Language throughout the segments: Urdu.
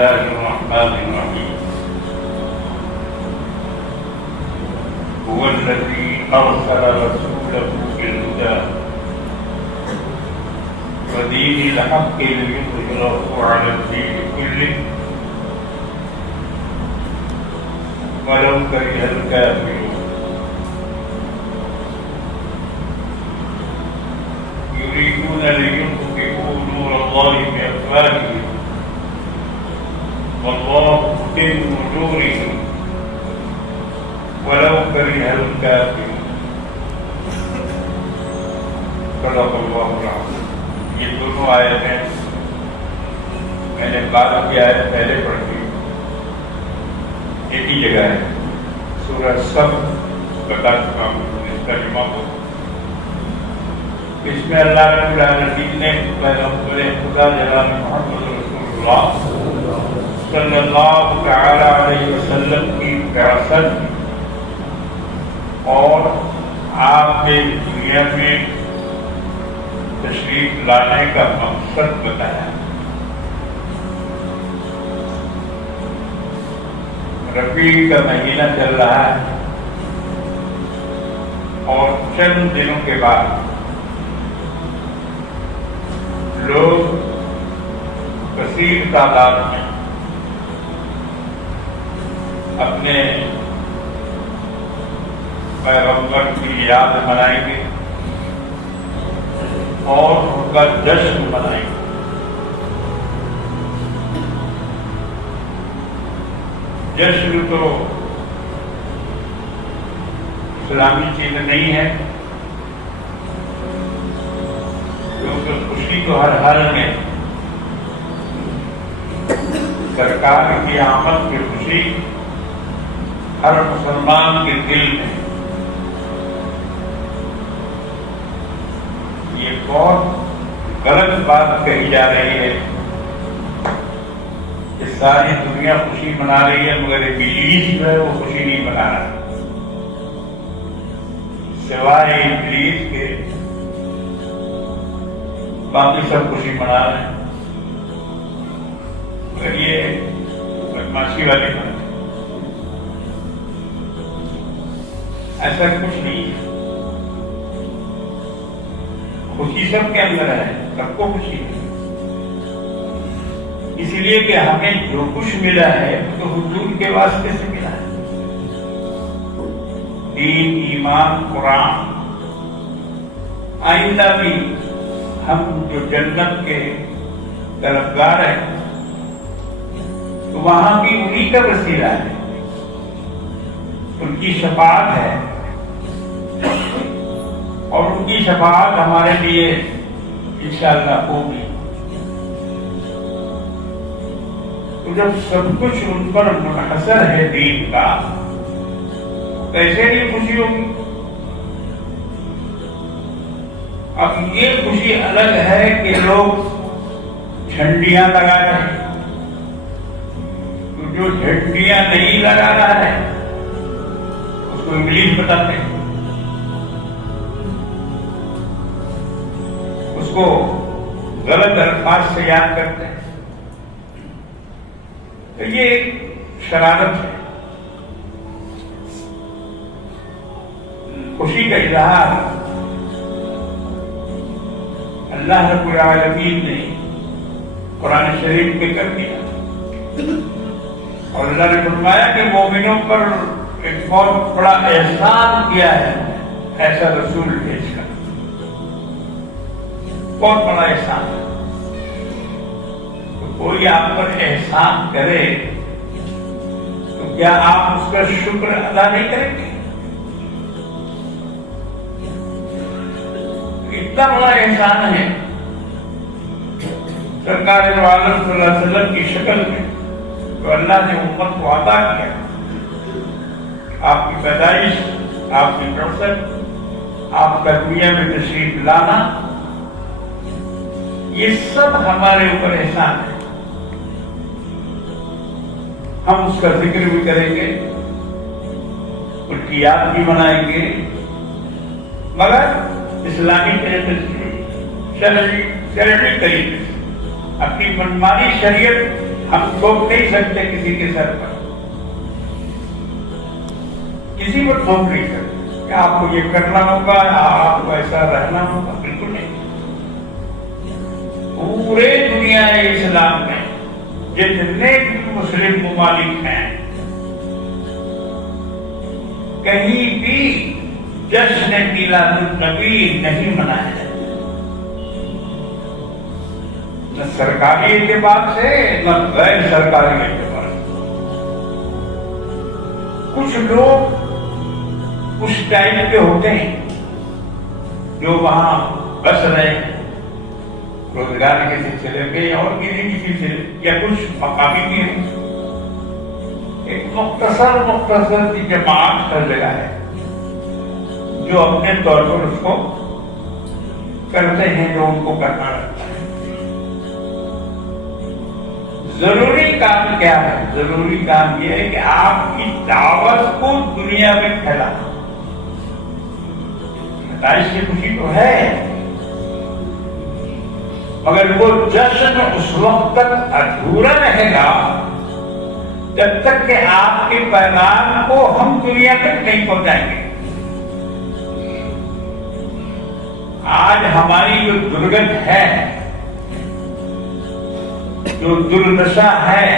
الله الرحمن الرحيم هو الذي أرسل رسوله بالهدى ودين الحق ليظهره على الدين كله ولو كره الكافرون يريدون ليطفئوا نور الله بأفواههم والله متم نوره ولو كره الكافرون صدق الله العظيم. یہ دونوں آیتیں میں نے 12 کی آیت پہلے پڑھی، ایک ہی جگہ ہے، سورہ صف بتا چکا ہوں اس ترجمہ کو. اس میں اللہ رب العالمین نے پیغمبر خدا جناب محمد رسول اللہ صلی اللہ تعالی علیہ وسلم کی بعثت اور آپ کے دنیا میں تشریف لانے کا مقصد بتایا. ربیع کا مہینہ چل رہا ہے اور چند دنوں کے بعد لوگ کثیر تعداد میں اپنے پیغمبر کی یاد منائیں گے اور ان کا جشن منائیں گے. جشن تو اسلامی چیز نہیں ہے، کیونکہ خوشی تو ہر حال میں سرکار کی آمد کی خوشی ہر مسلمان کے دل میں. یہ بہت غلط بات کہی جا رہی ہے کہ ساری دنیا خوشی منا رہی ہے مگر ابلیس جو ہے وہ خوشی نہیں منا رہا. سوائے ابلیس کے باقی سب خوشی منا رہے ہیں. مگر یہ بدماشی والی بات ہے، ایسا کچھ نہیں ہے. خوشی سب کے اندر ہے، سب کو خوشی ہے، اس لیے کہ ہمیں جو کچھ ملا ہے تو حضور کے واسطے سے ملا ہے. دین، ایمان، قرآن. آئندہ بھی ہم جو جنت کے طلبگار ہیں تو وہاں بھی انہی کا وسیلہ ہے، ان کی شفاعت ہے اور ان کی شفاعت ہمارے لیے انشاءاللہ ہوگی. تو جب سب کچھ ان پر منحصر ہے دین کا، کیسے نہیں خوشی ہوگی؟ اب یہ خوشی الگ ہے کہ لوگ جھنڈیاں لگا رہے ہیں، تو جو جھنڈیاں نہیں لگا رہا ہے اس کو انگلش بتاتے ہیں، اس کو غلط الفاظ سے یاد کرتے ہیں. تو یہ ایک شرارت ہے. خوشی کا اظہار اللہ رب العالمین نے قرآن شریف میں کر دیا اور اللہ نے فرمایا کہ مومنوں پر ایک بہت بڑا احسان کیا ہے ایسا رسول بھیج کر. بہت بڑا احسان. تو کوئی آپ پر احسان کرے تو کیا آپ اس کا شکر ادا نہیں کریں گے؟ اتنا بڑا احسان ہے سرکار دو عالم صلی اللہ علیہ وسلم کی شکل میں تو اللہ نے امت کو عطا کیا. آپ کی پیدائش، آپ کی بعثت، آپ کا دنیا میں تشریف لانا، یہ سب ہمارے اوپر احسان ہے. ہم اس کا ذکر بھی کریں گے، ان کی یاد بھی منائیں گے، مگر اسلامی طریقے سے، شرعی طریقے سے. اپنی منمانی شریعت ہم تھوپ نہیں سکتے کسی کے سر پر، کسی پر تھوپ نہیں سکتے کہ آپ کو یہ کرنا ہوگا، آپ کو ایسا رہنا ہوگا، بالکل نہیں۔ پورے دنیا اسلام میں جتنے بھی مسلم ممالک ہیں، کہیں بھی جشن میلاد النبی نہیں منایا جاتا، نہ سرکاری اعتبار سے نہ غیر سرکاری اعتبار سے۔ کچھ لوگ اس ٹائپ کے ہوتے ہیں جو وہاں بس رہے ہیں، روزگار کے سلسلے میں اور کسی سلسلے، یا کچھ مقامی بھی ہیں، ایک مختصر سی جماعت ہر جگہ ہے جو اپنے طور پر اس کو کرتے ہیں جو ان کو کرنا رہتا ہے۔ ضروری کام کیا ہے؟ ضروری کام یہ ہے کہ آپ کی دعوت کو دنیا میں پھیلانا۔ نتائج کی خوشی تو ہے، مگر وہ جشن اس وقت تک ادھورا رہے گا جب تک کہ آپ کے پیغام کو ہم دنیا تک نہیں پہنچائیں گے۔ آج ہماری جو درگت ہے، جو دردشا ہے،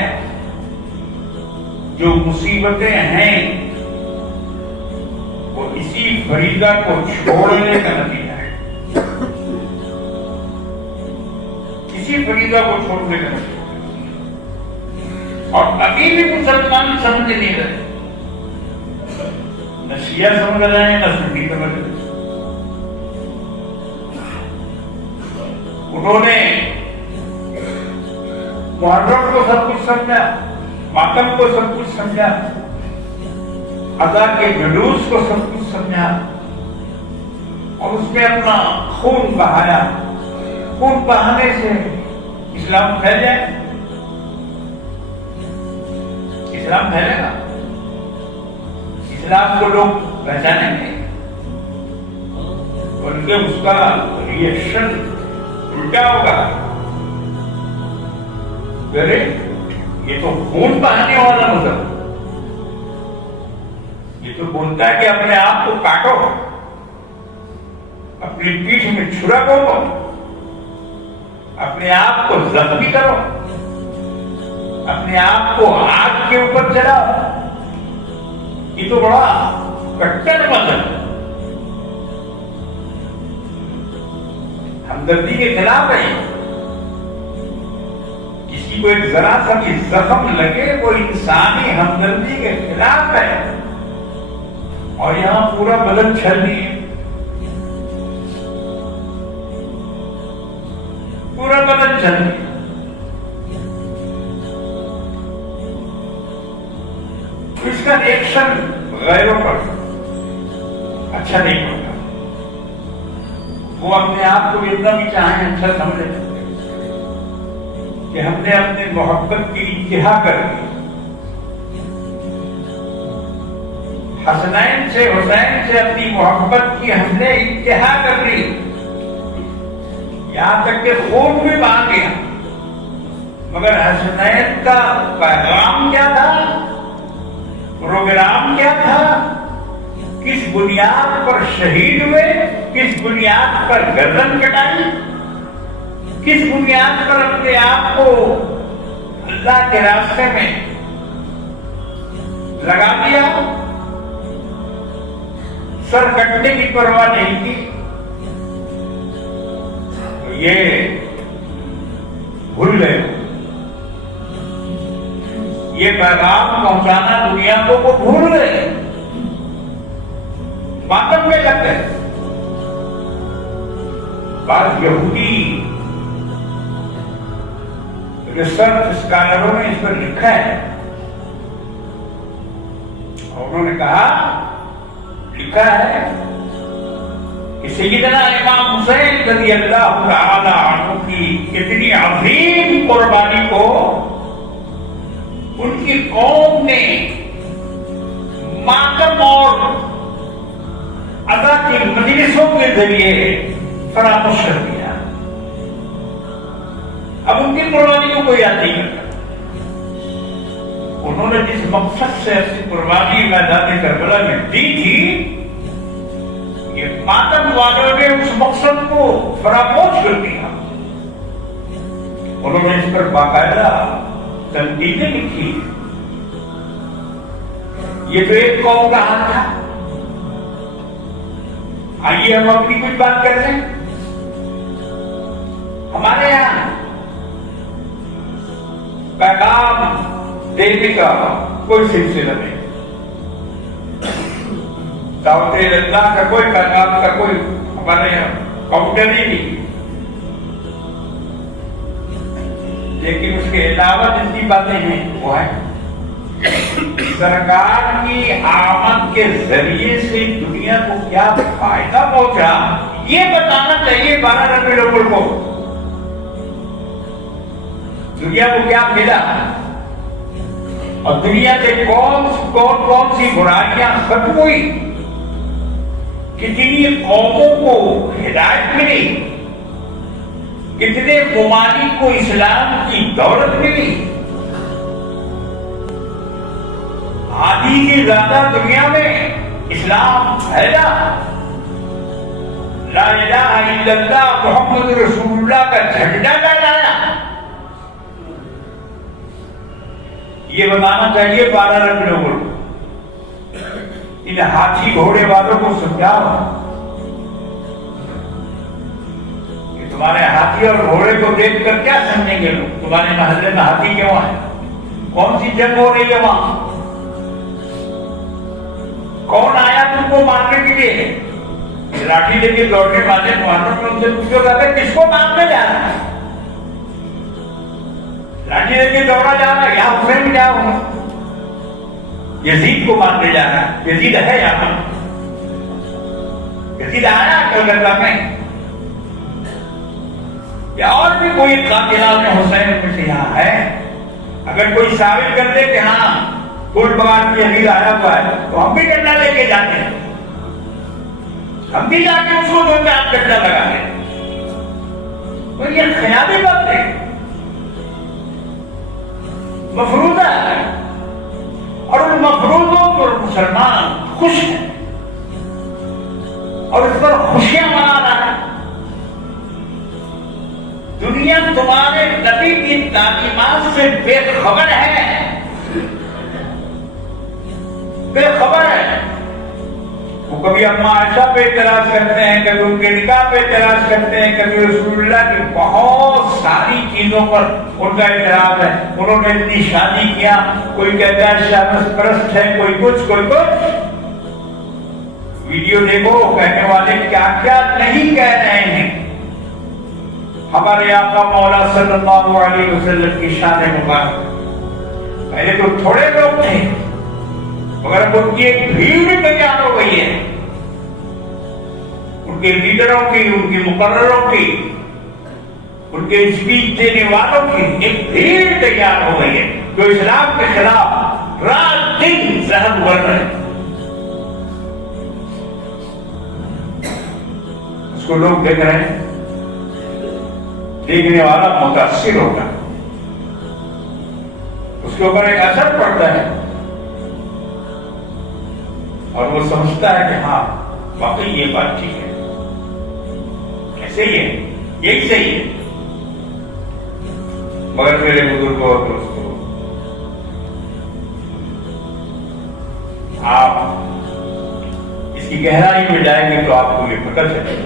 جو مصیبتیں ہیں، وہ اسی فریضہ کو چھوڑنے کا نتیجہ ہے، اسی فریضہ کو چھوڑنے کا نتیجہ۔ اور ابھی بھی مسلمان سمجھ نہیں رہے، نہ شیعہ سمجھ رہے ہیں نہ سنی سمجھ رہے ہیں۔ انہوں نے محرم کو سب کچھ سمجھا، ماتم کو سب کچھ سمجھا، ادا کے جلوس کو سب کچھ سمجھا، اور اس میں اپنا خون بہایا۔ خون بہانے سے اسلام پھیل جائے، اسلام پھیلے گا، اسلام کو لوگ پہچانیں گے، ان کے اس کا ریئیکشن الٹا ہوگا۔ ارے یہ تو خون بہانے والا مذہب، یہ تو بولتا ہے کہ اپنے آپ کو کاٹو، اپنی پیٹھ میں چھرا بولو، اپنے آپ کو زخمی کرو، اپنے آپ کو آگ کے اوپر چلاؤ۔ یہ تو بڑا کٹر مذہب ہے، ہمدردی کے خلاف ہے۔ کسی کو ایک ذرا سا بھی زخم لگے وہ انسانی ہمدردی کے خلاف ہے، اور یہاں پورا بدن چھلنی ہے، پورا بدن چھلنی ہے۔ اس کا ریئیکشن غیروں پر اچھا نہیں ہوتا۔ وہ اپنے آپ کو اتنا بھی چاہیں اچھا سمجھے کہ ہم نے اپنے محبت کی انتہا کر دی، حسنین سے حسین سے اپنی محبت کی ہم نے انتہا کر لی، یہاں تک کہ خون بھی بہا گیا۔ مگر حسنین کا پیغام کیا تھا، پروگرام کیا تھا، کس بنیاد پر شہید ہوئے، کس بنیاد پر گردن کٹائی، کس بنیاد پر اپنے آپ کو اللہ کے راستے میں لگا دیا، سر کٹنے کی پرواہ نہیں کی۔ یہ بھول گئے، یہ پیغام پہنچانا دنیا کو وہ بھول گئے، ماتم میں لگ گئے۔ بعض یہودی ریسرچ اسکالروں نے اس پر لکھا ہے، اور انہوں نے لکھا ہے کہ سیدنا امام حسین رضی اللہ تعالی عنہ کی اتنی عظیم قربانی کو ان کی قوم نے ماتم اور ادا کی مجلسوں کے ذریعے فراموش کر دیا۔ اب ان کی قربانی کو کوئی یاد نہیں کرتا۔ انہوں نے جس مقصد سے اپنی قربانی میدان کربلا میں دی تھی، یہ ماتم والوں نے اس مقصد کو فراموش کر دیا۔ انہوں نے اس پر باقاعدہ تنقیدیں لکھی۔ یہ تو ایک قوم کا حال تھا۔ آئیے ہم اپنی کچھ بات کر لیں۔ ہمارے یہاں پیغام دینے کا کوئی سلسلہ نہیں، دعوت اللہ کا کوئی پیغام کا کوئی ہمارے یہاں کاؤنٹر ہی نہیں، لیکن اس کے علاوہ جتنی باتیں ہیں وہ ہیں سرکار کی آمد کے ذریعے سے دنیا کو کیا فائدہ پہنچا، یہ بتانا چاہیے 12 ربیع الاول کو۔ دنیا کو کیا ملا اور دنیا سے کون سی برائیاں ختم ہوئی، کتنی قوموں کو ہدایت ملی، کتنے ممالک کو اسلام کی دولت ملی۔ آدھی سے زیادہ دنیا میں اسلام پھیلا، لا الہ الا اللہ محمد رسول اللہ کا جھنڈا لہرایا۔ یہ بتانا چاہیے 12 ربیع الاول کو۔ ان ہاتھی گھوڑے والوں کو سمجھاؤ کہ تمہارے ہاتھی اور گھوڑے کو دیکھ کر کیا سمجھیں گے لوگ؟ تمہارے محلے میں ہاتھی کیوں ہے؟ کون سی جنگ ہو رہی ہے وہاں؟ کون آیا تم کو مارنے کے لیے؟ لاٹھی لے کے دوڑنے والے محرم میں ان سے پوچھو گا کہ کس کو مارنے جا رہا ہے؟ لاٹھی لے کے دوڑا جا رہا ہے، یہاں حسین کیا ہوا؟ یزید کو مارنے جا رہا ہے۔ یزید ہے یہاں پر؟ یزید آیا کلکتہ میں یا اور بھی کوئی قاتلان حسین میں سے یہاں ہے؟ اگر کوئی ثابت کر دے کہ ہاں گل بغان کی یزید آیا ہوا ہے تو ہم بھی ڈنڈا لے کے جاتے ہیں، ہم بھی جا کے اس کو 2-4 ڈنڈا لگا دیں۔ تو یہ خیالی بات ہے، مفروضہ ہے، اور ان مفروضوں پر مسلمان خوش ہیں اور اس پر خوشیاں منا رہا ہے۔ دنیا تمہارے نبی کی تعلیمات سے بے خبر ہے، بے خبر ہے۔ وہ کبھی اماں عائشہ پہ اعتراض کرتے ہیں، کبھی ان کے نکاح پہ اعتراض کرتے ہیں، کبھی رسول اللہ کی بہت ساری چیزوں پر ان کا اعتراض ہے۔ انہوں نے اتنی شادی کیا، کوئی کہتا ہے شہوت پرست ہے، کوئی کچھ کوئی کچھ۔ ویڈیو دیکھو، کہنے والے کیا کیا نہیں کہہ رہے ہیں۔ ہمارے آقا مولا صلی اللہ علیہ وسلم کی شان مبارک، پہلے تو تھوڑے لوگ تھے مگر اب ان کی ایک بھیڑ تیار ہو گئی ہے، ان کے لیڈروں کی، ان کی مقرروں کی، ان کے اسپیچ دینے والوں کی ایک بھیڑ تیار ہو گئی ہے جو اسلام کے خلاف رات دن زہر بڑھ رہے ہیں۔ اس کو لوگ دیکھ رہے ہیں، دیکھنے والا متاثر ہوگا، اس کے اوپر ایک اثر پڑتا ہے اور وہ سمجھتا ہے کہ ہاں واقعی یہ بات ٹھیک ہے، ایسے ہی ہے، یہی صحیح ہے۔ مگر میرے بزرگوں اور دوستوں، آپ اس کی گہرائی میں جائیں گے تو آپ کو یہ پتہ چلے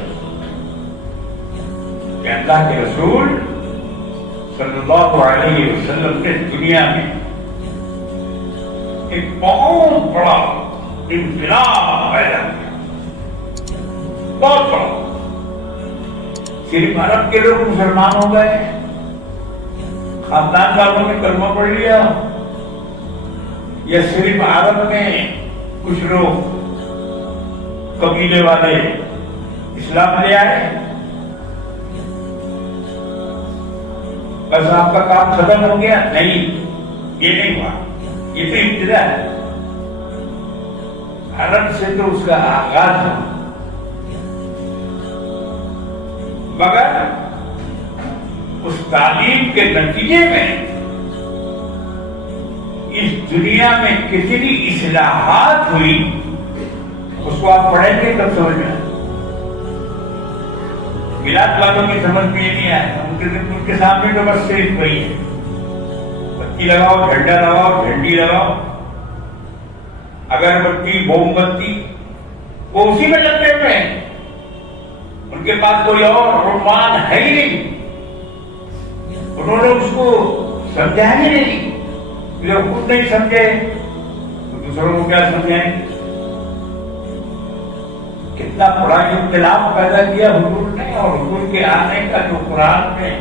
کہ اللہ کے رسول صلی اللہ علیہ وسلم نے دنیا میں ایک بہت بڑا انقلاب پیدا کیا، بہت بڑا۔ صرف عرب کے لوگ مسلمان ہو گئے، خاندان والوں نے کلمہ پڑھ لیا، یا صرف عرب میں کچھ لوگ قبیلے والے اسلام لے آئے، بس آپ کا کام ختم ہو گیا؟ نہیں، یہ نہیں ہوا، یہ تو ابتدا ہے۔ عرب سے تو اس کا آغاز ہوا، مگر اس تعلیم کے نتیجے میں اس دنیا میں کتنی اصلاحات ہوئی اس کو آپ پڑھیں گے تب سمجھ میں. میلاد والوں کی سمجھ میں یہ نہیں آیا. ان کے سامنے تو بس صرف وہی ہے, بتی لگاؤ, جھنڈا لگاؤ, جھنڈی لگاؤ, اگربتی, موم بتی, وہ اسی میں لگتے ہوئے ہیں. ان کے پاس کوئی اور عنوان ہے ہی نہیں. انہوں نے اس کو سمجھا ہی نہیں. جب خود نہیں سمجھے تو دوسروں کو کیا سمجھائیں. کتنا بڑا انقلاب پیدا کیا حضور نے, اور حضور کے آنے کا جو قرآن میں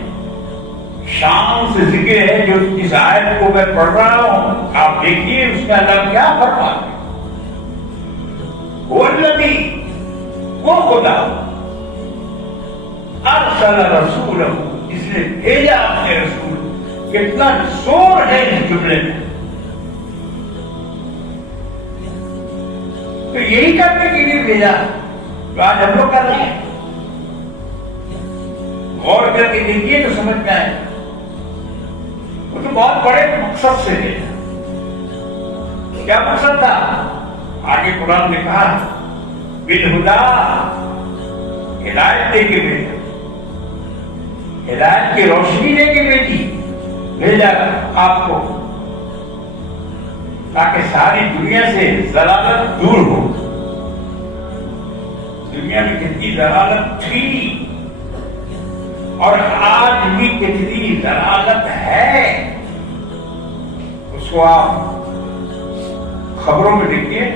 شان سے ذکر ہے, جو اس آیت کو میں پڑھ رہا ہوں, آپ دیکھیے اس میں اللہ کیا فرما ہے. وہ الذی, وہ خدا, ارسل رسولہ, جس نے بھیجا اپنے رسول. کتنا زور ہے اس جملے میں. تو یہی کرنے کے لیے بھیجا تو آج ہم لوگ کر رہے ہیں. غور کر کے دیکھیے تو سمجھ میں آئے. وہ تو بہت بڑے مقصد سے بھیجا. کیا مقصد تھا؟ آگے قرآن نے کہا بالہدا, ہدایت دے کے بھیجا, ہدایت کی روشنی دے کے بھیجا آپ کو, تاکہ ساری دنیا سے ضلالت دور ہو. دنیا میں کتنی ضلالت تھی اور آج بھی کتنی ضلالت ہے, اس کو آپ خبروں میں دیکھیے,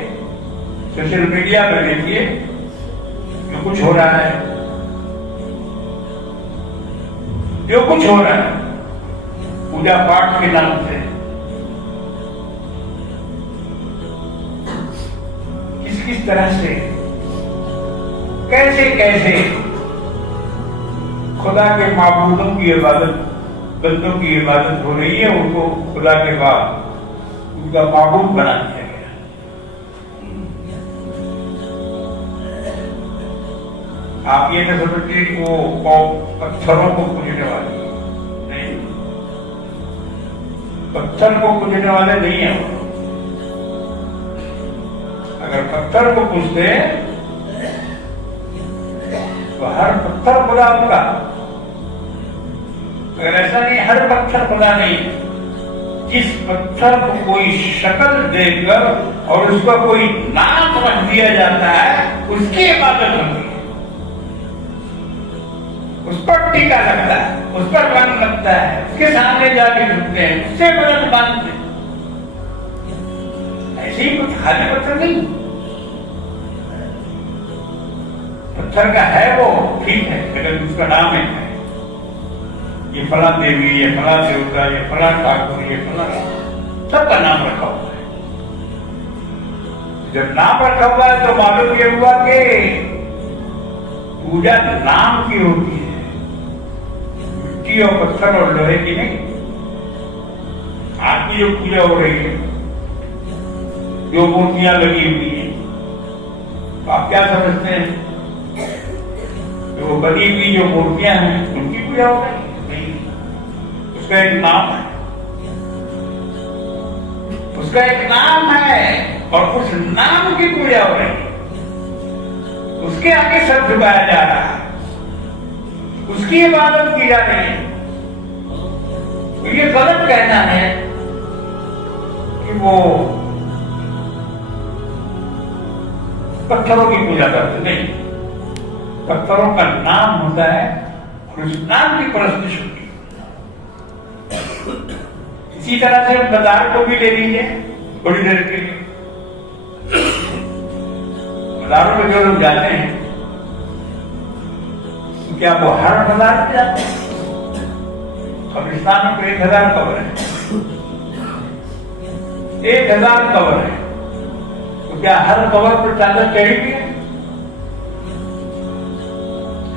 سوشل میڈیا پہ دیکھیے جو کچھ ہو رہا ہے. جو کچھ ہو رہا ہے پوجا پاٹ کے نام سے, کس طرح سے, کیسے کیسے خدا کے معبودوں کی عبادت, بندوں کی عبادت ہو رہی ہے. ان کو خدا کے بعد ان کا معبود بنا دیا گیا. آپ یہ نہ سمجھتے کہ وہ پتھروں کو پوجنے والے نہیں, پتھر کو پوجنے والے نہیں ہیں. اگر پتھر کو پوچھتے تو ہر پتھر خدا آپ کا, اگر ایسا نہیں, ہر پتھر خدا نہیں. جس پتھر کو کوئی شکل دے کر اور اس کا کوئی نام رکھ دیا جاتا ہے اس کی عبادت ہوتی ہے. اس پر ٹیکا لگتا ہے, اس پر رنگ لگتا ہے, اس کے سامنے جا کے جھکتے ہیں, اس سے مدد مانگتے ہیں. ایسے ہی کچھ خالی پتھر نہیں. پتھر کا ہے وہ ٹھیک ہے, لیکن اس کا نام ہے یہ فلاں دیوی, یہ فلاں دیوتا, یہ فلاں ٹھاکر, یہ فلاں, سب کا نام رکھا ہوا ہے. جب نام رکھا ہوا ہے تو معلوم یہ ہوا کہ پوجا نام کی ہوتی ہے, مٹی اور پتھر اور لوہے کی نہیں. آج کی جو پوجا ہو رہی ہے, جو مورتیاں لگی ہوئی ہیں, تو آپ کیا سمجھتے ہیں جو بنی ہوئی جو مورتیاں ہیں ان کی پوجا ہو رہی ہے؟ نہیں, اس کا ایک نام ہے, اس کا ایک نام ہے, اور اس نام کی پوجا ہو رہی ہے. اس کے آگے سر جھکایا جا رہا ہے, اس کی عبادت کی جا رہی ہے. تو یہ غلط کہنا ہے کہ وہ پتھروں کی پوجا کرتے نہیں. پتھروں کا نام ہوتا ہے اور اس نام کی پرستش ہوتی ہے. اسی طرح سے بازار کو بھی لے لیجیے تھوڑی دیر کے لیے. بازاروں میں جو لوگ جاتے ہیں کیا وہ ہر بازار میں جاتے ہیں؟ قبرستان میں 1000 قبر ہے, 1000 قبر ہے, تو کیا ہر قبر پر چادر چڑھی ہوئی ہے؟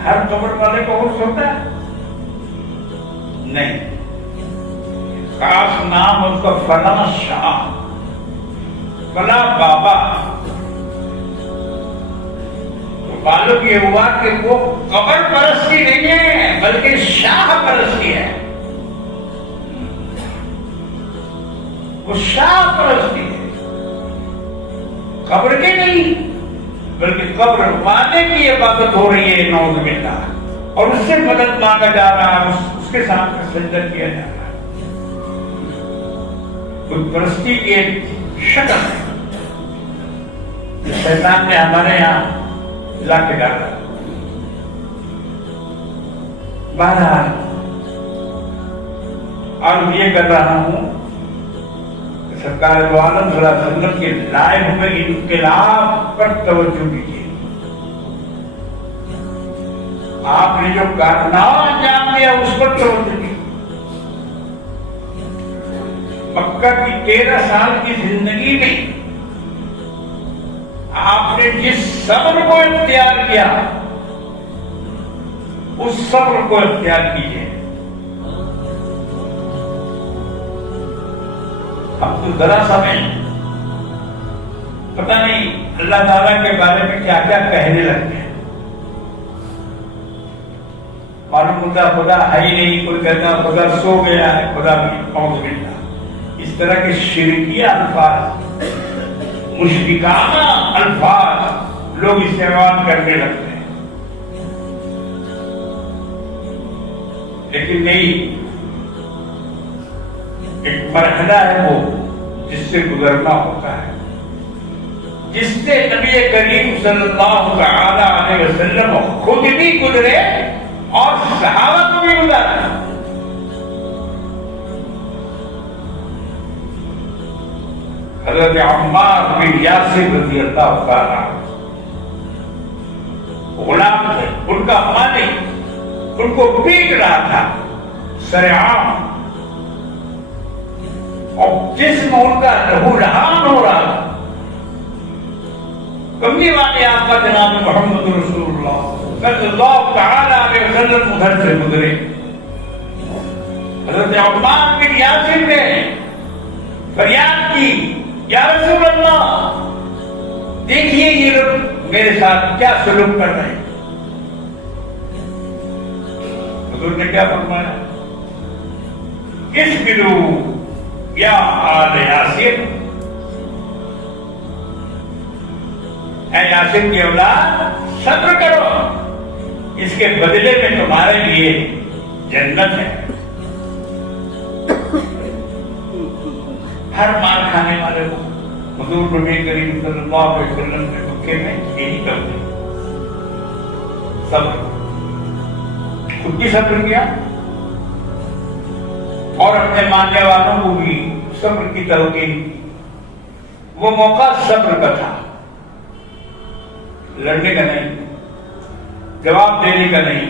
ہر قبر والے کو ہوش ہوتا ہے؟ نہیں. خاص نام اس کا فلاں شاہ, فلاں بابا. تو معلوم یہ ہوا کہ وہ قبر پرستی نہیں ہے بلکہ شاہ پرستی ہے. وہ شاہ پرستی ہے، قبر کی نہیں بلکہ قبر والے کی عبادت ہو رہی ہے، نعوذ باللہ، اور اس سے مدد مانگا جا رہا ہے، اس کے سامنے سجدہ کیا جا رہا ہے۔ بت پرستی کی ایک شکل ہے، شیطان نے ہمارے یہاں لا کے ڈالا۔ بہرحال اور یہ کر رہا ہوں کہ سرکار دو عالم صلی اللہ علیہ وسلم کے لائے ہوئے انقلاب پر توجہ کیجیے۔ آپ نے جو کارنامہ انجام دیا اس پر توجہ کیجیے۔ مکہ کی 13 سال کی زندگی میں آپ نے جس صبر کو اختیار کیا اس صبر کو اختیار کیجیے۔ ہم تو ذرا سمجھ پتہ نہیں اللہ تعالیٰ کے بارے میں کیا کیا کہنے لگتے ہیں۔ معلوم ہوتا خدا ہے ہی نہیں، کوئی کہتا خدا سو گیا ہے، خدا بھی پہنچ گیا۔ اس طرح کے شرکیہ الفاظ، مشرکانہ الفاظ لوگ استعمال کرنے لگتے ہیں، لیکن نہیں، ایک مرحلہ ہے وہ جس سے گزرنا ہوتا ہے، جس سے نبی کریم صلی اللہ تعالی علیہ وسلم خود بھی گزرے اور صحابہ کو بھی گزارا۔ حضرت عمار بن یاسر رضی اللہ تعالی غلام تھے، ان کا مالک ان کو پیٹ رہا تھا سرعام، اور جسم ان کا لہو لہان ہو رہا تھا۔ کملی والے آقا جناب محمد رسول اللہ صلی اللہ تعالی علیہ وسلم ادھر سے گزرے۔ حضرت عمار بن یاسر نے فریاد کی، یا رسول اللہ دیکھیے یہ لوگ میرے ساتھ کیا سلوک کر رہے ہیں۔ حضور نے کیا فرمایا؟ اصبروا یا آل یاسر، اے یاسر کی اولاد صبر کرو، اس کے بدلے میں تمہارے لیے جنت ہے۔ ہر مار کھانے والے کو حضور نبی کریم صلی اللہ علیہ وسلم کے مکے میں یہی کرتے، صبر، خود بھی صبر کیا اور اپنے ماننے والوں کو بھی صبر کی تلقین۔ وہ موقع صبر کا تھا، لڑنے کا نہیں، جواب دینے کا نہیں۔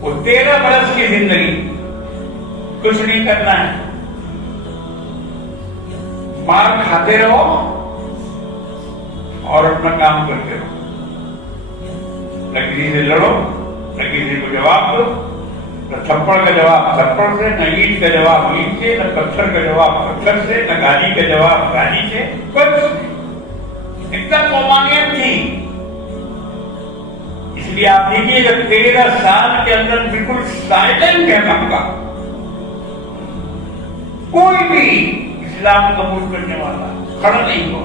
وہ 13 برس کی زندگی، کچھ نہیں کرنا ہے، مار کھاتے رہو اور اپنا کام کرتے رہو، نہ کسی سے لڑو، نہ کسی کو جواب دو، نہ تھپڑ کا جواب تھپڑ سے، نہ اینٹ کا جواب اینٹ سے، نہ پتھر کا جواب پتھر سے، نہ گالی کا جواب گالی سے، کچھ ایک دم ممانعت تھی۔ اس لیے آپ دیکھیے کہ 13 سال کے اندر بالکل سائلنٹ ہے مکہ، کوئی بھی اسلام قبول کرنے والا کھڑا نہیں ہوا،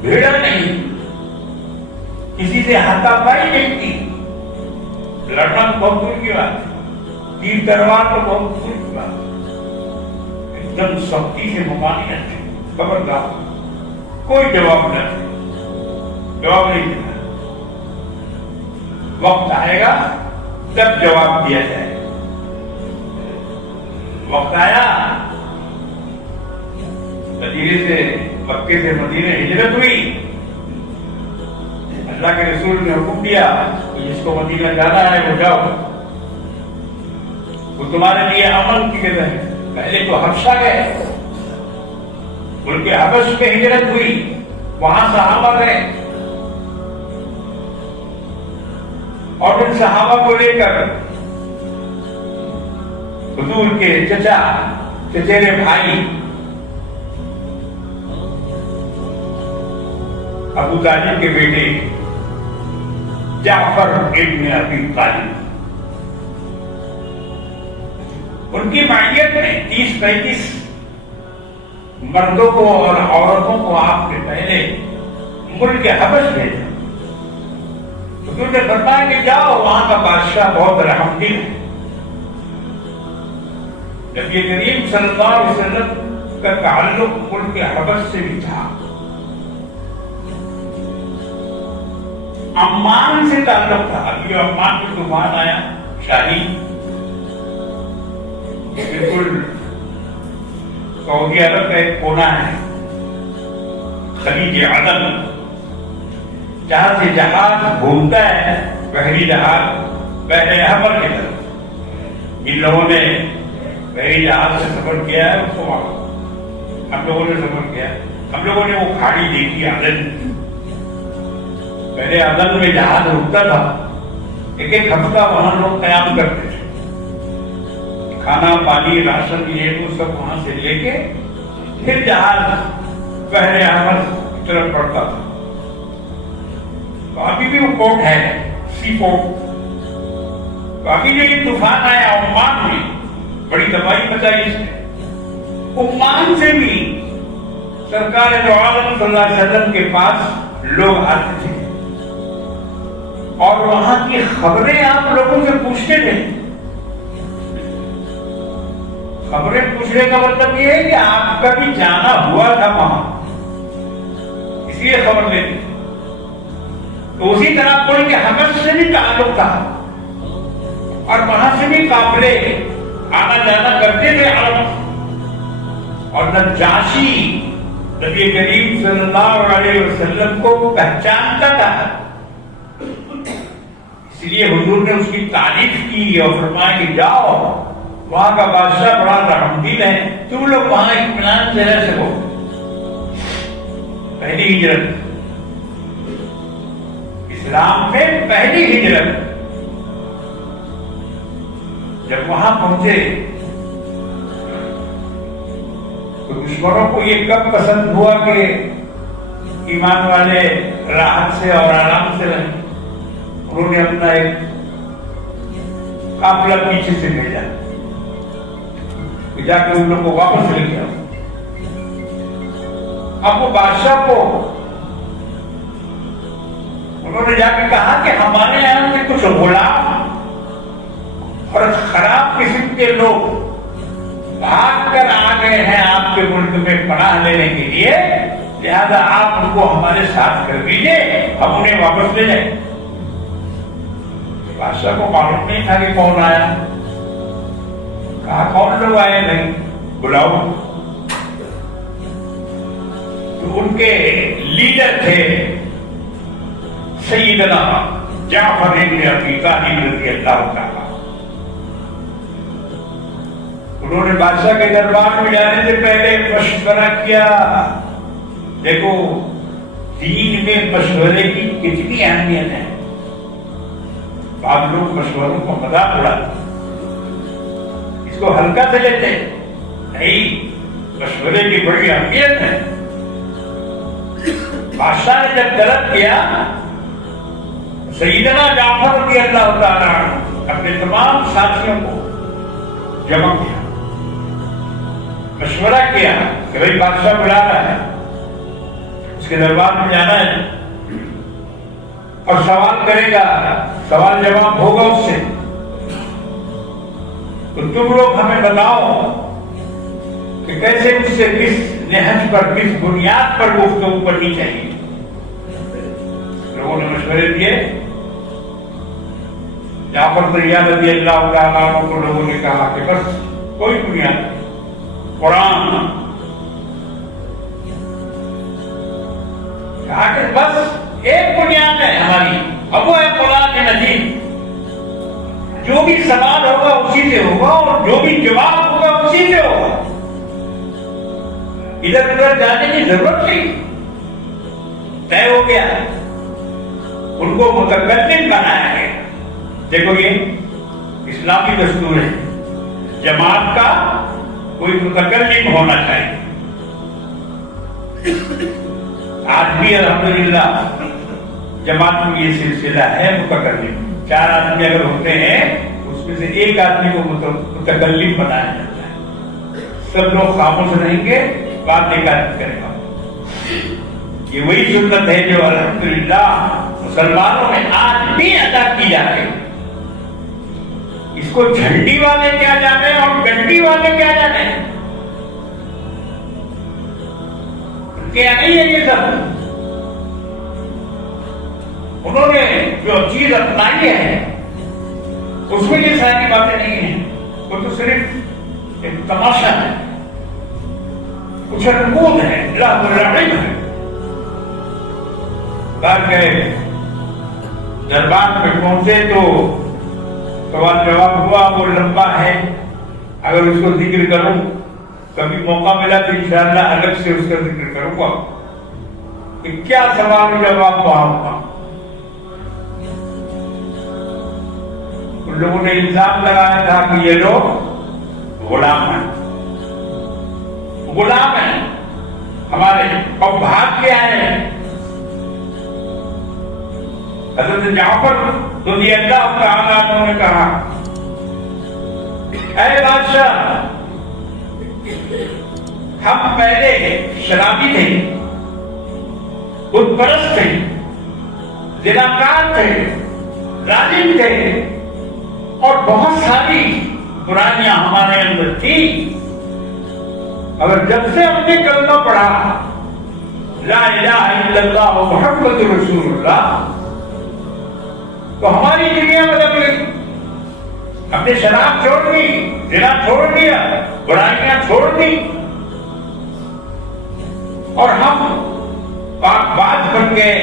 بھیڑا نہیں، کسی سے ہاتھا پائی نہیں کی، لڑنا تو بہت دور کی بات ہے، تیر تلوار تو بہت دور کی بات ہے، ایک دم سختی سے ممانعت ہے، خبردار، کوئی جواب نہ، جواب نہیں دینا، وقت آئے گا تب جواب دیا جائے گا۔ وقت آیا، مدینے سے مکے سے مدینے ہجرت ہوئی، اللہ کے رسول نے حکم دیا کہ جس کو مدینہ جانا ہے وہ جاؤ، وہ تمہارے لیے امن کی جگہ ہے۔ پہلے تو حبشہ گئے، ملک حبش میں ہجرت ہوئی، وہاں صحابہ گئے، اور ان صحابہ کو لے کر حضور کے چچا، چچیرے بھائی ابو طالب کے بیٹے جعفر ابن ابی طالب، ان کی معیت میں 30-35 مردوں کو اور عورتوں کو آپ نے پہلے ملک حبش بھیجا. حضور نے فرمایا کہ جاؤ وہاں کا بادشاہ بہت رحمدل ہے. نبی کریم صلی اللہ علیہ وسلم کا تعلق ملک حبش سے بھی تھا. عمان سے تعلق تھا. ابھی عمان میں طوفان آیا شاہی، بالکل سعودی عرب کا ایک کونا ہے خلیج عدن، جہاں سے جہاز گھومتا ہے، بحری جہاز بحر احمر کی طرف. جن لوگوں نے بحری جہاز سے سفر کیا ہے اس کو ہم لوگوں نے سفر کیا. ہم لوگوں نے وہ کھاڑی دیکھی عدن. پہلے عدن میں جہاز رکتا تھا، ایک ہفتہ وہاں لوگ قیام کرتے تھے، کھانا پانی راشن یہ وہ سب وہاں سے لے کے پھر جہاز بحر احمر کی طرف پڑتا تھا. تو ابھی بھی وہ پورٹ ہے، سی پورٹ. تو ابھی جو یہ طوفان آیا عمان میں، بڑی تباہی مچائی اس نے. عمان سے بھی سرکار دو عالم صلی اللہ علیہ وسلم کے پاس لوگ آتے تھے اور وہاں کی خبریں آپ لوگوں سے پوچھتے تھے. خبریں پوچھنے کا مطلب یہ ہے کہ آپ کا بھی جانا ہوا تھا وہاں، اس لیے خبر لیتے. تو اسی طرح کوئی کہ حبش سے بھی تعلق تھا اور وہاں سے بھی قافلے آنا جانا کرتے تھے عرب. اور نجاشی نبی کریم صلی اللہ علیہ وسلم کو پہچانتا تھا، اس لیے حضور نے اس کی تعریف کی اور فرمایا کہ جاؤ وہاں کا بادشاہ بڑا رحمدل ہے، تم لوگ وہاں اطمینان سے رہ سکو. پہلی ہجرت اسلام میں، پہلی ہجرت. جب وہاں پہنچے تو دشمنوں کو یہ کب پسند ہوا کہ ایمان والے راحت سے اور آرام سے رہیں. انہوں نے اپنا ایک قافلہ پیچھے سے بھیجا کہ جا کے ان لوگوں کو واپس لے گیا. اب وہ بادشاہ کو انہوں نے جا کے کہا کہ ہمارے یہاں سے کچھ غلام اور خراب قسم کے لوگ بھاگ کر آ گئے ہیں آپ کے ملک میں پناہ لینے کے لیے، لہذا آپ ان کو ہمارے ساتھ کر دیجیے، ہم انہیں واپس لے جائیں. بادشاہ کو معلوم نہیں تھا کہ کون آیا. کہا کون لوگ آئے؟ نہیں بلاؤ. تو ان کے لیڈر تھے سیدنا جعفر بن ابی طالب رضی اللہ تعالیٰ. انہوں نے بادشاہ کے دربار میں جانے سے پہلے مشورہ کیا. دیکھو دین میں مشورے کی کتنی اہمیت ہے. بعض لوگ مشوروں کو مذاق اڑاتے، اس کو ہلکا سے لیتے. نہیں، مشورے کی بڑی اہمیت ہے. بادشاہ نے جب طلب کیا، سیدنا جعفر رضی اللہ تعالیٰ عنہ اپنے تمام ساتھیوں کو جمع کیا، مشورہ کیا کہ بھائی بادشاہ بلا رہا ہے، اس کے دربار میں جانا ہے اور سوال کرے گا، سوال جواب ہوگا اس سے. تو تم لوگ ہمیں بتاؤ کہ کیسے اس سے کس نہج پر، کس بنیاد پر گفتگو کرنی چاہیے. لوگوں نے مشورے دیے. جعفر رضی اللہ تعالیٰ عنہ کو لوگوں نے کہا کہ بس کوئی بنیاد نہیں، قرآن. کہا کہ بس ایک بنیاد ہے ہماری، اب وہ ہے قرآن مجید. جو بھی سوال ہوگا اسی سے ہوگا اور جو بھی جواب ہوگا اسی سے ہوگا. ادھر ادھر جانے کی ضرورت نہیں. طے ہو گیا. ان کو متکلم بنایا گیا. دیکھو یہ اسلامی دستور ہے، جماعت کا کوئی متکلم ہونا چاہیے. آج بھی الحمدللہ جماعت میں یہ سلسلہ ہے متکلم. 4 آدمی اگر ہوتے ہیں اس جیسے ایک آدمی کو متکلم بنایا جاتا ہے، سب لوگ خاموش رہیں گے، بات ایک آدمی کرے گا۔ یہ وہی سنت ہے جو الحمدللہ مسلمانوں میں آج بھی ادا کی جاتی ہے۔ اس کو جھنڈی والے کیا جانے اور گھنٹی والے کیا جانے، کیا نہیں ہے یہ سب۔ انہوں نے جو چیز اپنائی ہے اس میں یہ ساری باتیں نہیں ہیں، وہ تو صرف ایک تماشا ہے، کچھ رنگون ہے، لعب ہے۔ بات گئے دربار میں پہنچے تو سوال جواب ہوا، وہ لمبا ہے، اگر اس کو ذکر کروں کبھی موقع ملا تو انشاءاللہ الگ سے اس کا ذکر کروں گا کہ کیا سوال جواب وہاں ہوا۔ ان لوگوں نے الزام لگایا تھا کہ یہ لوگ غلام ہیں، غلام ہیں ہمارے، اور بھاگ کے آئے ہیں۔ حضرت جعفر رضی اللہ تعالیٰ عنہ نے کہا، اے بادشاہ، ہم پہلے شرابی تھے، بت پرست تھے، زناکار تھے، ظالم تھے، اور بہت ساری برائیاں ہمارے اندر تھی، مگر جب سے ہم نے کلمہ پڑھا لا الہ الا اللہ محمد رسول اللہ، تو ہماری دنیا بدل گئی۔ ہم نے شراب چھوڑ دی، زنا چھوڑ دیا، برائیاں چھوڑ دی، اور ہم پاک باز بن گئے،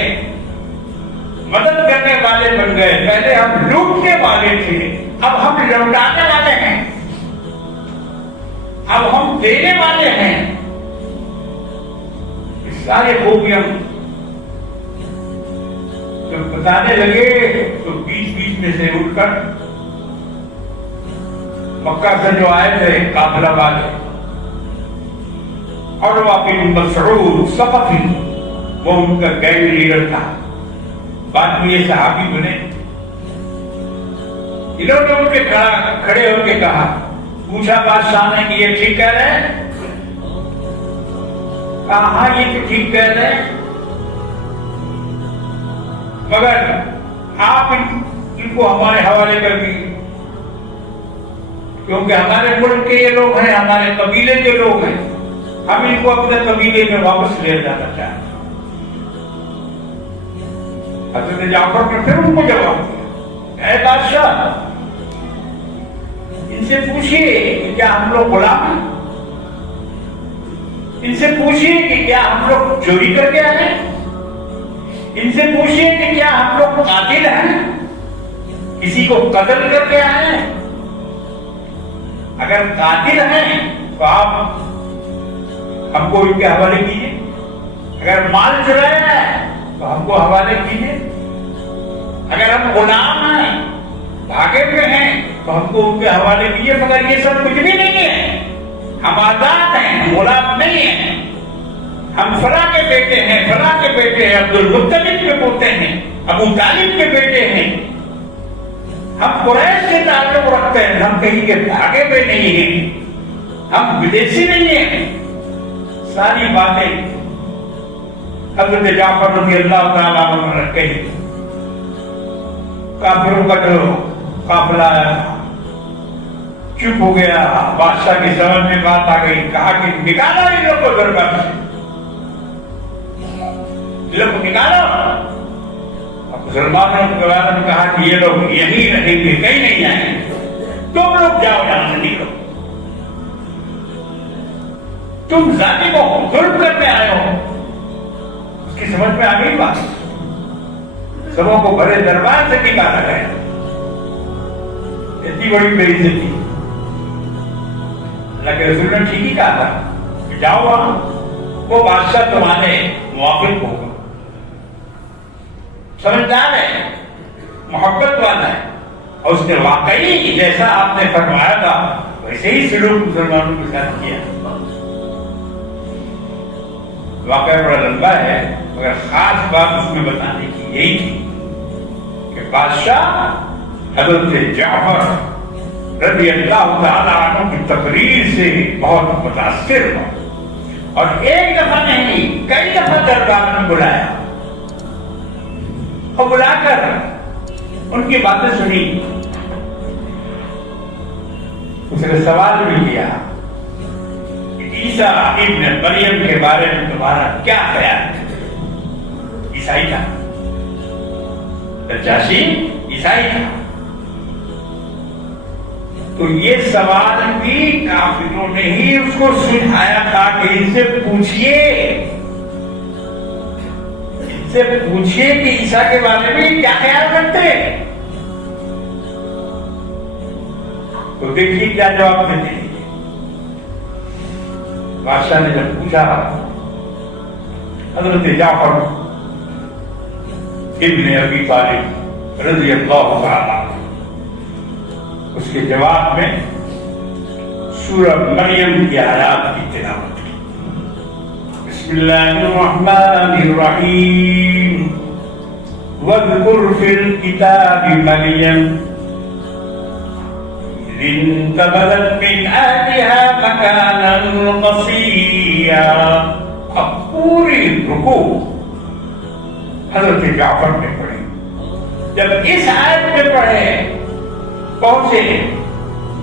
مدد کرنے والے بن گئے۔ پہلے ہم لوٹنے والے تھے، اب ہم لوٹانے والے ہیں، اب ہم دینے والے ہیں۔ اس سارے خوبیاں جب بتانے لگے تو بیچ میں سے اٹھ کر مکہ سے جو آئے تھے قافلہ والے، عروہ بن مسعود ثقفی، وہ ان کا گینگ لیڈر تھا، بعد میں یہ صحابی بنے۔ انہوں نے ان کے کھڑے ہو کے کہا، پوچھا بادشاہ نے کہ یہ ٹھیک کہہ رہے ہیں؟ کہا ہاں یہ تو ٹھیک کہہ رہے ہیں، مگر آپ ان کو ہمارے حوالے کر دیجیے، کیونکہ ہمارے ملک کے یہ لوگ ہیں، ہمارے قبیلے کے لوگ ہیں، ہم ان کو اپنے قبیلے میں واپس لے جانا چاہتے ہیں۔ حضرت جعفر نے پھر ان کو جواب دیا، اے بادشاہ، ان سے پوچھئے کہ کیا ہم لوگ غلام ہیں، ان سے پوچھئے کہ کیا ہم لوگ چوری کر کے آئے ہیں، ان سے پوچھئے کہ کیا ہم لوگ قاتل ہیں، کسی کو قتل کر کے آئے ہیں؟ اگر قاتل ہیں تو آپ ہم کو ان کے حوالے کیجیے، اگر مال چرایا ہے تو ہم کو حوالے کیجیے، اگر ہم غلام ہیں، بھاگے ہوئے ہیں تو ہم کو ان کے حوالے کیجیے، مگر یہ سب کچھ بھی نہیں ہے، ہم آزاد ہیں، غلام نہیں ہیں، ہم فلاں کے بیٹے ہیں، فلاں کے بیٹے ہیں، عبد المطلب کے پوتے ہیں، ابو طالب کے بیٹے ہیں، ہم قریش سے تعلق رکھتے ہیں، ہم کہیں کے بھاگے ہوئے نہیں ہیں، ہم ودیشی نہیں ہیں۔ ساری باتیں حضرت جعفر رضی اللہ تعالیٰ عنہ نے کہی۔ کافروں کا جو قافلہ چپ ہو گیا، بادشاہ کی سمجھ میں بات آ گئی، کہا کہ نکالو ان لوگ کو دربار سے، ان لوگ کو نکالو۔ اب مسلمانوں نے کہا کہ یہ لوگ یہیں رہیں گے، کہیں نہیں جائیں گے، تم لوگ جاؤ یہاں سے، نکلو، تم ظالم ہو، ظلم کرنے آئے ہو۔ اس کی سمجھ میں آ گئی بات، سبوں کو بڑے دربار سے نکالا گیا، اتنی بڑی بے عزتی۔ اللہ کے رسول نے ٹھیک ہی کہا تھا کہ جاؤ وہاں، وہ بادشاہ تمہارے موافق ہوگا، سمجھدار ہے، محبت والا ہے، اور اس نے واقعی جیسا آپ نے فرمایا تھا ویسے ہی سلوک مسلمانوں کے ساتھ کیا۔ واقعہ بڑا لمبا ہے، مگر خاص بات اس میں بتانے کی یہی تھی کہ بادشاہ حضرت جعفر رضی اللہ تعالیٰ عنہ کی تقریر سے بہت متاثر ہوا اور ایک دفعہ نہیں کئی دفعہ دربار میں بلایا اور بلا کر ان کی باتیں سنی. اس نے سوال بھی کیا کہ عیسیٰ ابن مریم کے بارے میں تمہارا کیا خیال ہے؟ عیسائی تھا، نجاشی عیسائی تھا. تو یہ سوال بھی کافروں نے ہی اس کو سنایا تھا کہ ان سے پوچھئے کہ عیسیٰ کے بارے میں کیا خیال رکھتے ہیں. تو دیکھیے کیا جواب دیتے ہیں. بادشاہ نے جب پوچھا حضرت جعفر ابن ابی طالب رضی اللہ تعالیٰ، اس کے جواب میں سورہ مریم کی آیات کی تلاوت کی. بسم اللہ الرحمن الرحیم واذکر فی الکتاب مریم انتبذت من اہلها مکانا قصیا. اب پوری رکوع حضرت جعفر نے پڑھی. جب اس آیت میں پڑھے پہنچے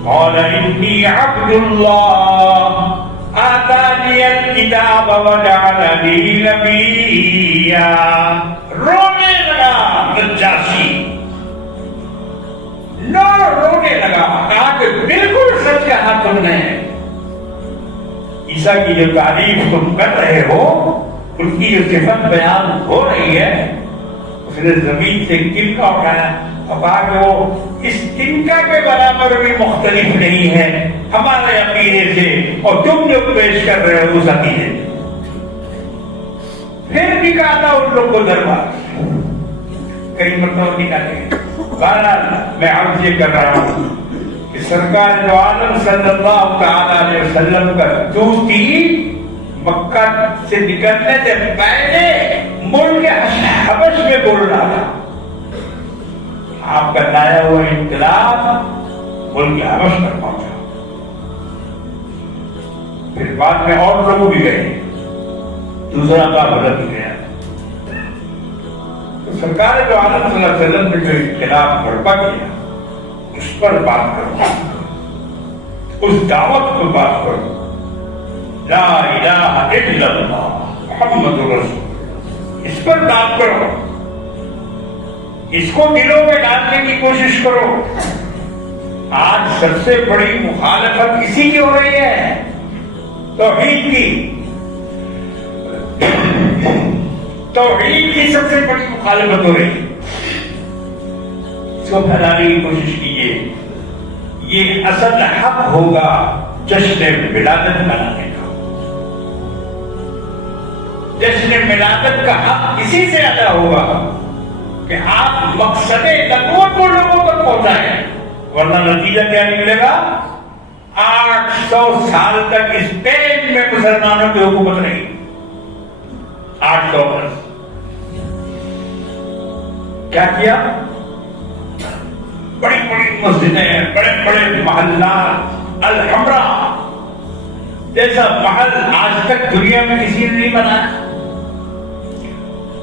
قال انی عبد اللہ آتانی الکتاب وجعلنی نبیا. رونے لگا نجاشی، رونے لگا، کہا کہ بالکل سچ کہا تم نے. عیسیٰ کی جو تعریف تم کر رہے ہو، ان کی جو صفت بیان ہو رہی ہے، اس نے زمین سے تنکا اٹھایا اور کہا کہ وہ اس تنکا کے برابر بھی مختلف نہیں ہے ہمارے عقیدے سے، اور تم جو پیش کر رہے ہو اس عقیدے سے. پھر بھی کہا تھا ان لوگ کو دربار کئی مرتبہ نکالے. میں عرض یہ کر رہا ہوں کہ سرکار جو عالم صلی اللہ تعالی علیہ وسلم کا دوتی مکہ سے نکلنے سے پہلے ملک حبش میں بول رہا تھا. آپ کا لایا ہوا انقلاب ملک حبش پر پہنچا. پھر بعد میں اور لوگ بھی گئے، دوسرا کا بدل گیا. سرکار جو عالم صلی اللہ علیہ وسلم نے جو انقلاب برپا کیا اس پر بات کرو، اس دعوت پر بات کرو. لا الہ الا اللہ محمد رسول، اس پر بات کرو، اس کو دلوں میں ڈالنے کی کوشش کرو. آج سب سے بڑی مخالفت اسی کی ہو رہی ہے، توحید کی. توحید کی سب سے بڑی مخالفت ہو رہی ہے. اس کو پھیلانے کی کوشش کیجیے. یہ اصل حق ہوگا جشن ولادت منانے کا. جشن ولادت کا حق اسی سے ادا ہوگا کہ آپ مقصد نبوت کو لوگوں تک پہنچائیں، ورنہ نتیجہ کیا نکلے گا؟ 800 سال تک اسپین میں مسلمانوں کی حکومت رہی. 800 برس. کیا کیا؟ بڑی بڑی مسجدیں، بڑے بڑے محلات، الحمرا جیسا محل آج تک دنیا میں کسی نے نہیں بنایا.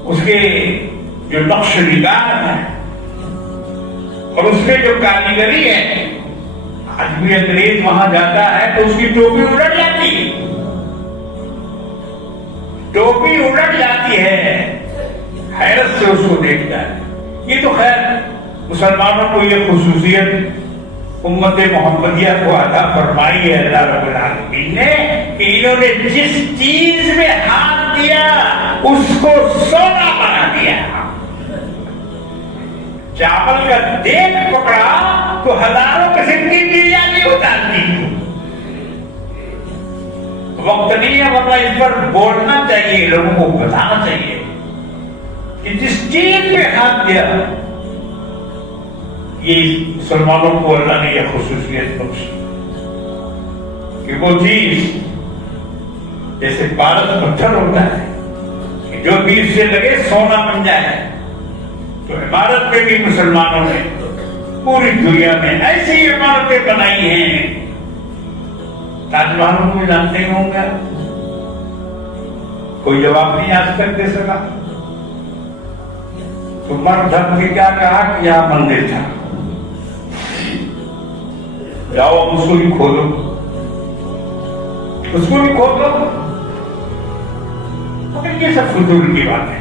اس کے جو نقش نگار ہے اور اس کے جو کاریگری ہے، آج بھی انگریز وہاں جاتا ہے تو اس کی ٹوپی الٹ جاتی ہے. ٹوپی الٹ جاتی ہے، حیرت سے اس کو دیکھتا ہے. یہ تو خیر مسلمانوں کو یہ خصوصیت امت محمدیہ کو عطا فرمائی ہے اللہ رب العالمین نے کہ انہوں نے جس چیز میں ہاتھ دیا اس کو سونا بنا دیا. چاول کا دیگ پکڑا تو ہزاروں قسم کی بریانی اتار دی. وقت نہیں ہے ورنہ اس پر بولنا چاہیے، لوگوں کو بتانا چاہیے کہ جس چیز میں ہاتھ دیا. یہ مسلمانوں کو اللہ نے یہ خصوصیت بخشی کہ وہ چیز جیسے پارس پتھر ہوتا ہے کہ جو بیچ سے لگے سونا بن جائے، تو عمارت میں بھی مسلمانوں نے پوری دنیا میں ایسی عمارتیں بنائی ہیں، تاج محل کو جانتے ہوں گے، کوئی جواب نہیں آج تک دے سکا. تو مرد دھم کے کیا کہا کہ یہاں مندر تھا، جاؤ اس کو بھی کھولو، اس کو بھی کھولو. مگر یہ سب فضول کی بات ہے.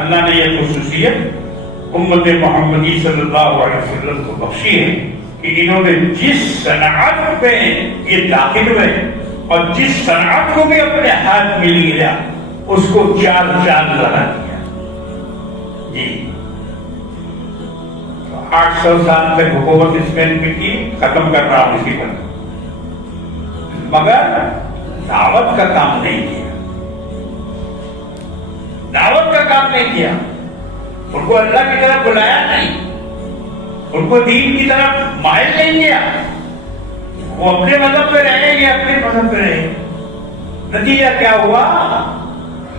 اللہ نے یہ خصوصیت امت محمدی صلی اللہ علیہ وسلم کو بخشی ہے کہ انہوں نے جس صنعت پہ یہ داخل ہوئے اور جس صنعت کو بھی اپنے ہاتھ میں لیا اس کو چار چاند لگا دیا. جی 800 سال تک حکومت اسپین پہ کی، ختم کر رہا ہوں اسی پر، مگر دعوت کا کام نہیں کیا، دعوت کا کام نہیں کیا. ان کو اللہ کی طرف بلایا نہیں، ان کو دین کی طرف مائل نہیں کیا. وہ اپنے مذہب پہ رہے گے، اپنے مذہب پہ رہے. نتیجہ کیا ہوا؟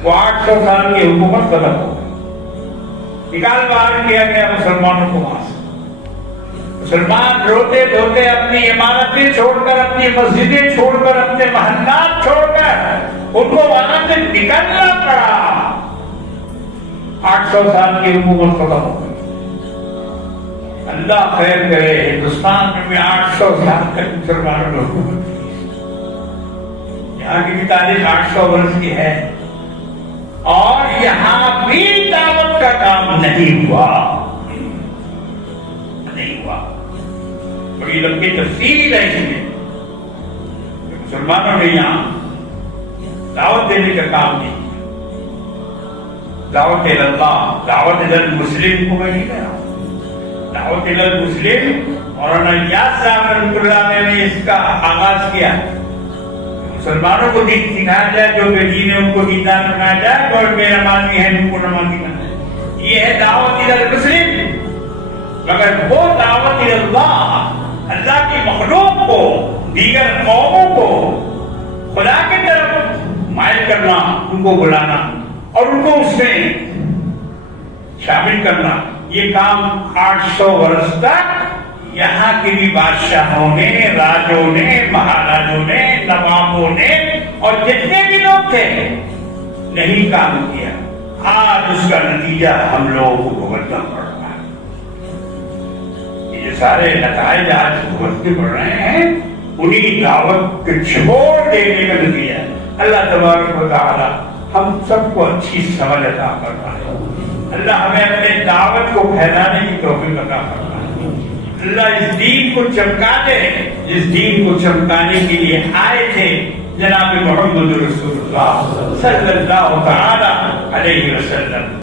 وہ 800 سال کی حکومت ختم ہو گئی، نکال باہر کیا گیا مسلمانوں کو وہاں سے. مسلمان روتے دھوتے اپنی عمارتیں چھوڑ کر، اپنی مسجدیں چھوڑ کر، اپنے محلات چھوڑ کر ان کو وہاں سے نکلنا پڑا. 800 سال کی حکومت ختم ہو گئی. اللہ خیر کرے، ہندوستان میں بھی 800 سال تک مسلمانوں نے حکومت کی. یہاں کی بھی تاریخ 800 برس کی ہے، اور یہاں بھی دعوت کا کام نہیں ہوا. بڑی لمبی تفصیل ہے اس میں. مسلمانوں نے یہاں دعوت دینے کا کام نہیں کیا. دعوت اللہ، دعوت المسلم کو میں نہیں کہہ رہا ہوں، دعوت المسلم مولانا الیاس صاحب رحمۃ اللہ نے اس کا آغاز کیا. مسلمانوں کو دین سکھایا جائے، جو بے دین ہے ان کو دیندار بنایا جائے، اور بے نمازی ہیں ان کو نمازی بنایا جائے. یہ ہے دعوت المسلم. مگر وہ دعوت اللہ، اللہ کی مخلوق کو، دیگر قوموں کو خدا کی طرف مائل کرنا، ان کو بلانا اور ان کو اس میں شامل کرنا، یہ کام 800 برس تک یہاں کے بھی بادشاہوں نے، راجوں نے، مہاراجوں نے، نوابوں نے اور جتنے بھی لوگ تھے نہیں کام کیا. آج اس کا نتیجہ ہم لوگوں کو بھگتنا پڑ رہا ہے. یہ سارے نتائج آج بھگتنے پڑ رہے ہیں انہی دعوت کے چھوڑ دینے کا نتیجہ. اللہ تبارک و تعالی ہم سب کو اچھی سمجھ عطا فرمائے. اللہ ہمیں اپنے دعوت کو پھیلانے کی توفیق عطا فرمائے. اللہ اس دین کو چمکا دے جس دین کو چمکانے کے لیے آئے تھے جناب محمد رسول اللہ صلی اللہ تعالی علیہ وسلم.